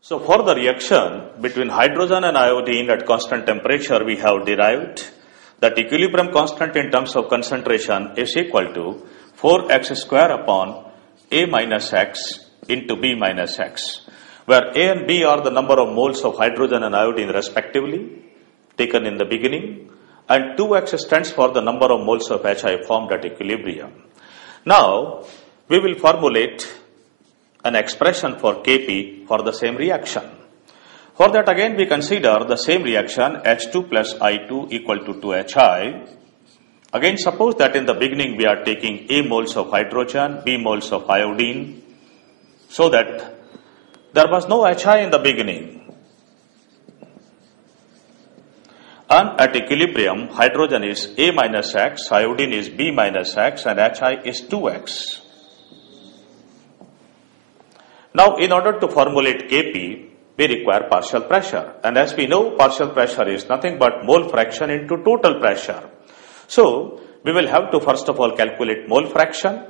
So for the reaction between hydrogen and iodine at constant temperature, we have derived that equilibrium constant in terms of concentration is equal to 4x square upon A minus x into B minus x, where A and B are the number of moles of hydrogen and iodine respectively, taken in the beginning, and 2x stands for the number of moles of HI formed at equilibrium. Now, we will formulate an expression for Kp for the same reaction. For that again we consider the same reaction H2 plus I2 equal to 2HI. Again suppose that in the beginning we are taking A moles of hydrogen, B moles of iodine, so that there was no HI in the beginning. And at equilibrium, hydrogen is A minus X, iodine is B minus X, and HI is 2X. Now, in order to formulate Kp, we require partial pressure. And as we know, partial pressure is nothing but mole fraction into total pressure. So, we will have to first of all calculate mole fraction.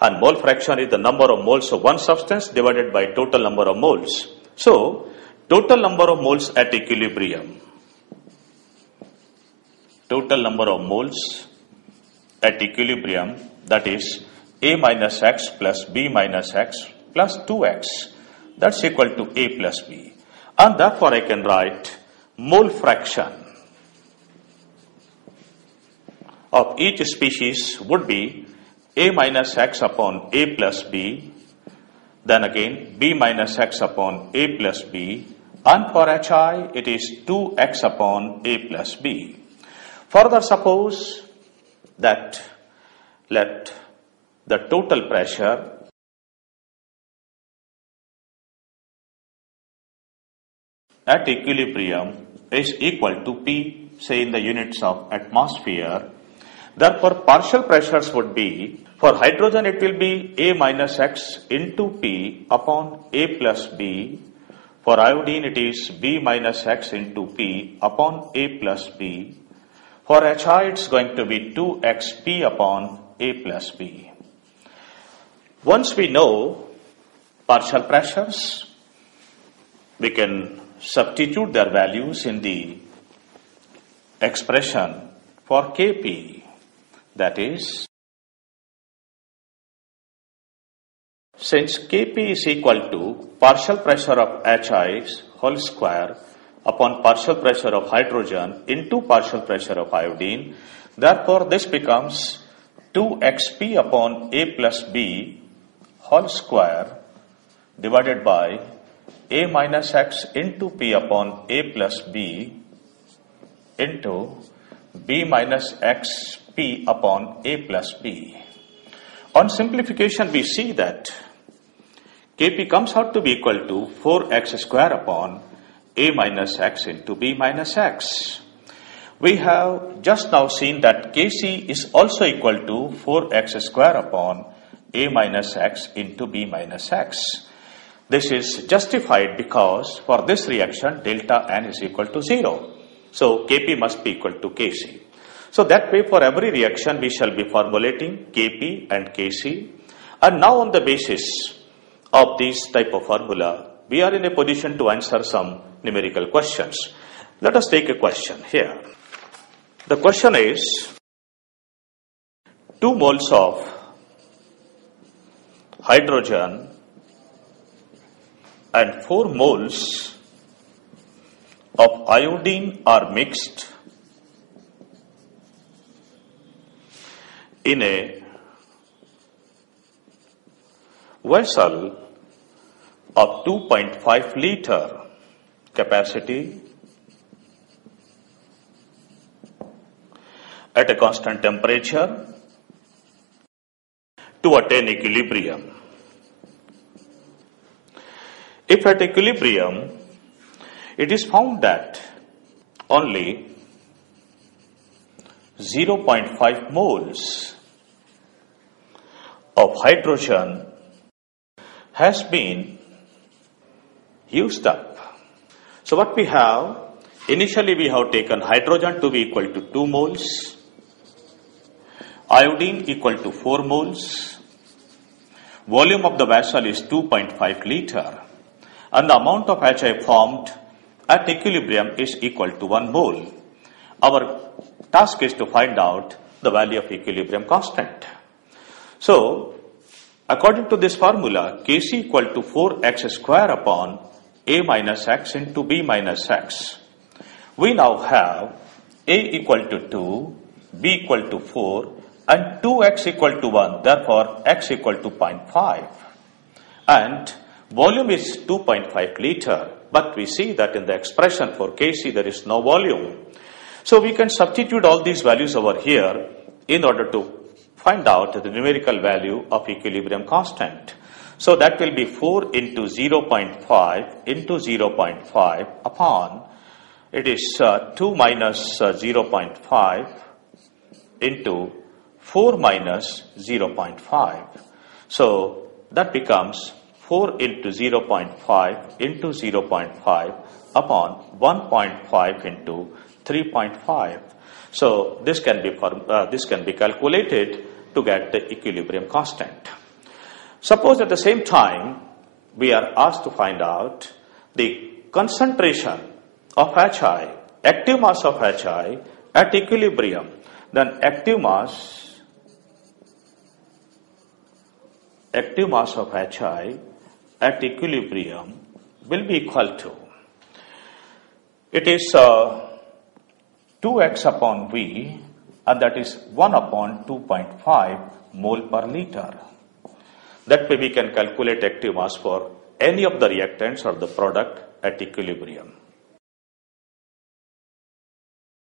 And mole fraction is the number of moles of one substance divided by total number of moles. So, total number of moles at equilibrium. Total number of moles at equilibrium, that is A minus X plus B minus X plus 2x, that's equal to A plus B. And therefore I can write mole fraction of each species would be A minus X upon A plus B, then again B minus X upon A plus B, and for HI it is 2x upon A plus B. Further suppose that let the total pressure at equilibrium is equal to P, say in the units of atmosphere. Therefore, partial pressures would be, for hydrogen it will be A minus X into P upon A plus B. For iodine it is B minus X into P upon A plus B. For HI it's going to be 2xP upon A plus B. Once we know partial pressures, we can substitute their values in the expression for Kp. That is, since Kp is equal to partial pressure of HI whole square upon partial pressure of hydrogen into partial pressure of iodine, therefore this becomes 2xP upon A plus B whole square divided by A minus X into P upon A plus B into B minus X P upon A plus B. On simplification, we see that Kp comes out to be equal to 4x square upon A minus X into B minus X. We have just now seen that Kc is also equal to 4x square upon A minus X into B minus X. This is justified because for this reaction delta N is equal to 0. So Kp must be equal to Kc. So that way for every reaction we shall be formulating Kp and Kc. And now on the basis of this type of formula, we are in a position to answer some numerical questions. Let us take a question here. The question is, 2 moles of hydrogen and 4 moles of iodine are mixed in a vessel of 2.5 liter capacity at a constant temperature to attain equilibrium. If at equilibrium it is found that only 0.5 moles of hydrogen has been used up. So what we have, initially we have taken hydrogen to be equal to 2 moles, iodine equal to 4 moles, volume of the vessel is 2.5 liter, and the amount of HI formed at equilibrium is equal to 1 mole. Our task is to find out the value of equilibrium constant. So, according to this formula, Kc equal to 4x square upon A minus x into B minus x. We now have A equal to 2, B equal to 4, and 2x equal to 1, therefore x equal to 0.5. And volume is 2.5 liter, but we see that in the expression for Kc there is no volume. So we can substitute all these values over here in order to find out the numerical value of equilibrium constant. So that will be 4 into 0.5 into 0.5 upon, it is 2 minus 0.5 into 4 minus 0.5. So that becomes 4 into 0.5 into 0.5 upon 1.5 into 3.5. So this can be calculated to get the equilibrium constant. Suppose at the same time we are asked to find out the concentration of HI, active mass of HI at equilibrium. Then active mass of HI at equilibrium will be equal to, it is 2x upon V, and that is 1 upon 2.5 mole per liter. That way we can calculate active mass for any of the reactants or the product at equilibrium.